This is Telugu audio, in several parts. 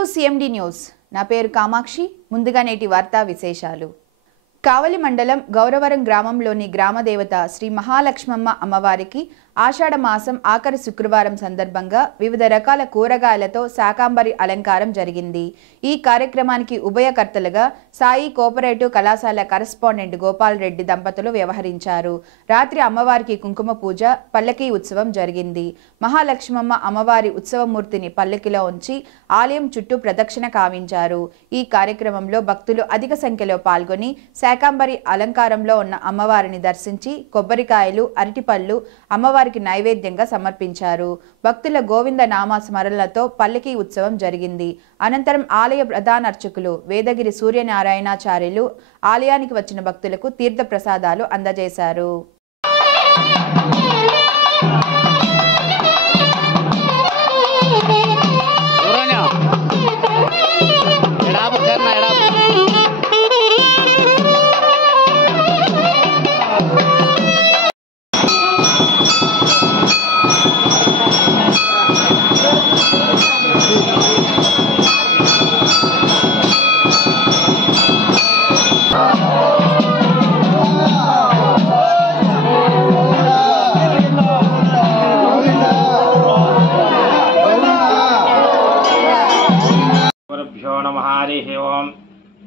To CMD news. నా పేరు కామాక్షి. ముందుగా నేటి వార్తా విశేషాలు. కావలి మండలం గౌరవరం గ్రామంలోని గ్రామదేవత శ్రీ మహాలక్ష్మమ్మ అమ్మవారికి ఆషాఢ మాసం ఆఖరి శుక్రవారం సందర్భంగా వివిధ రకాల కూరగాయలతో శాకాంబరి అలంకారం జరిగింది. ఈ కార్యక్రమానికి ఉభయకర్తలుగా సాయి కోఆపరేటివ్ కళాశాల కరెస్పాండెంట్ గోపాల్ రెడ్డి దంపతులు వ్యవహరించారు. రాత్రి అమ్మవారికి కుంకుమ పూజ, పల్లకీ ఉత్సవం జరిగింది. మహాలక్ష్మమ్మ అమ్మవారి ఉత్సవమూర్తిని పల్లకిలో ఉంచి ఆలయం చుట్టూ ప్రదక్షిణ కావించారు. ఈ కార్యక్రమంలో భక్తులు అధిక సంఖ్యలో పాల్గొని శాకాంబరి అలంకారంలో ఉన్న అమ్మవారిని దర్శించి కొబ్బరికాయలు, అరటిపళ్ళు అమ్మవారికి నైవేద్యంగా సమర్పించారు. భక్తుల గోవింద నామ స్మరణలతో పల్లకీ ఉత్సవం జరిగింది. అనంతరం ఆలయ ప్రధాన అర్చకులు వేదగిరి సూర్యనారాయణాచార్యులు ఆలయానికి వచ్చిన భక్తులకు తీర్థ ప్రసాదాలు అందజేశారు.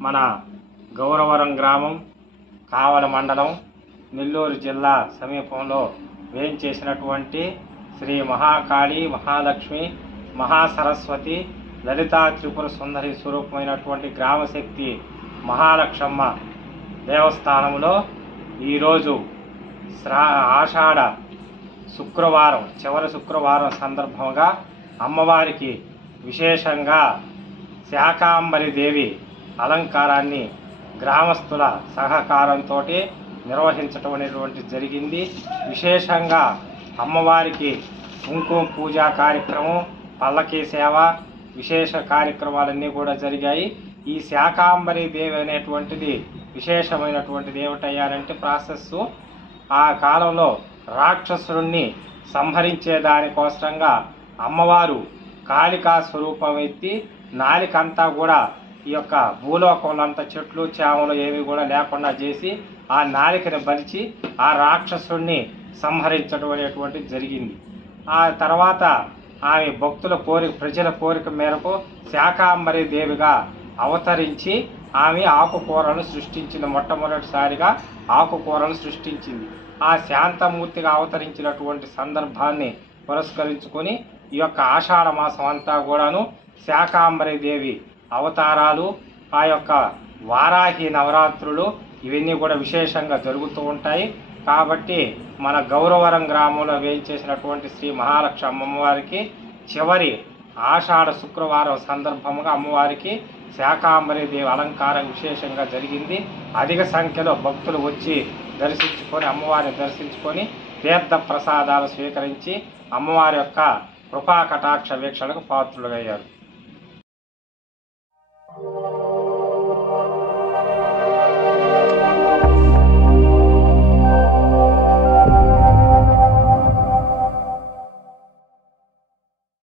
మన గౌరవరం గ్రామం, కావలి మండలం, నెల్లూరు జిల్లా సమీపంలో వేయించేసినటువంటి శ్రీ మహాకాళి, మహాలక్ష్మి, మహాసరస్వతి, లలితా త్రిపుర సుందరి స్వరూపమైనటువంటి గ్రామశక్తి మహాలక్ష్మమ్మ దేవస్థానంలో ఈరోజు ఆషాఢ శుక్రవారం, చివరి శుక్రవారం సందర్భంగా అమ్మవారికి విశేషంగా శాకాంబరి దేవి అలంకారాన్ని గ్రామస్తుల సహకారంతో నిర్వహించడం అనేటువంటి జరిగింది. విశేషంగా అమ్మవారికి కుంకుమ పూజా కార్యక్రమం, పల్లకీ సేవ, విశేష కార్యక్రమాలన్నీ కూడా జరిగాయి. ఈ శాకాంబరి దేవి అనేటువంటిది విశేషమైనటువంటిది ఏమిటయ్యారంటే ప్రాసెస్ ఆ కాలంలో రాక్షసుడిని సంహరించే దానికోసంగా అమ్మవారు కాళికా స్వరూపం ఎత్తి నాలికంతా కూడా ఈ యొక్క భూలోకంలో అంతా చెట్లు చేమలు ఏవి కూడా లేకుండా చేసి ఆ నాలికని బలిచి ఆ రాక్షసుడిని సంహరించడం అనేటువంటిది జరిగింది. ఆ తర్వాత ఆమె భక్తుల కోరిక, ప్రజల కోరిక మేరకు శాకాంబరి దేవిగా అవతరించి ఆమె ఆకుకూరను సృష్టించింది. మొట్టమొదటిసారిగా ఆకుకూరను సృష్టించింది. ఆ శాంతమూర్తిగా అవతరించినటువంటి సందర్భాన్ని పురస్కరించుకొని ఈ యొక్క ఆషాఢ మాసం అంతా కూడాను శాకాంబరి దేవి అవతారాలు, ఆ యొక్క వారాహి నవరాత్రులు ఇవన్నీ కూడా విశేషంగా జరుగుతూ ఉంటాయి. కాబట్టి మన గౌరవరం గ్రామంలో వేయించేసినటువంటి శ్రీ మహాలక్ష్మి అమ్మవారికి చివరి ఆషాఢ శుక్రవారం సందర్భంగా అమ్మవారికి శాకాంబరి దేవి అలంకారం విశేషంగా జరిగింది. అధిక సంఖ్యలో భక్తులు వచ్చి దర్శించుకొని అమ్మవారిని దర్శించుకొని తీర్థ ప్రసాదాలు స్వీకరించి అమ్మవారి యొక్క కృపా కటాక్ష వీక్షణకు పాత్రులయ్యారు.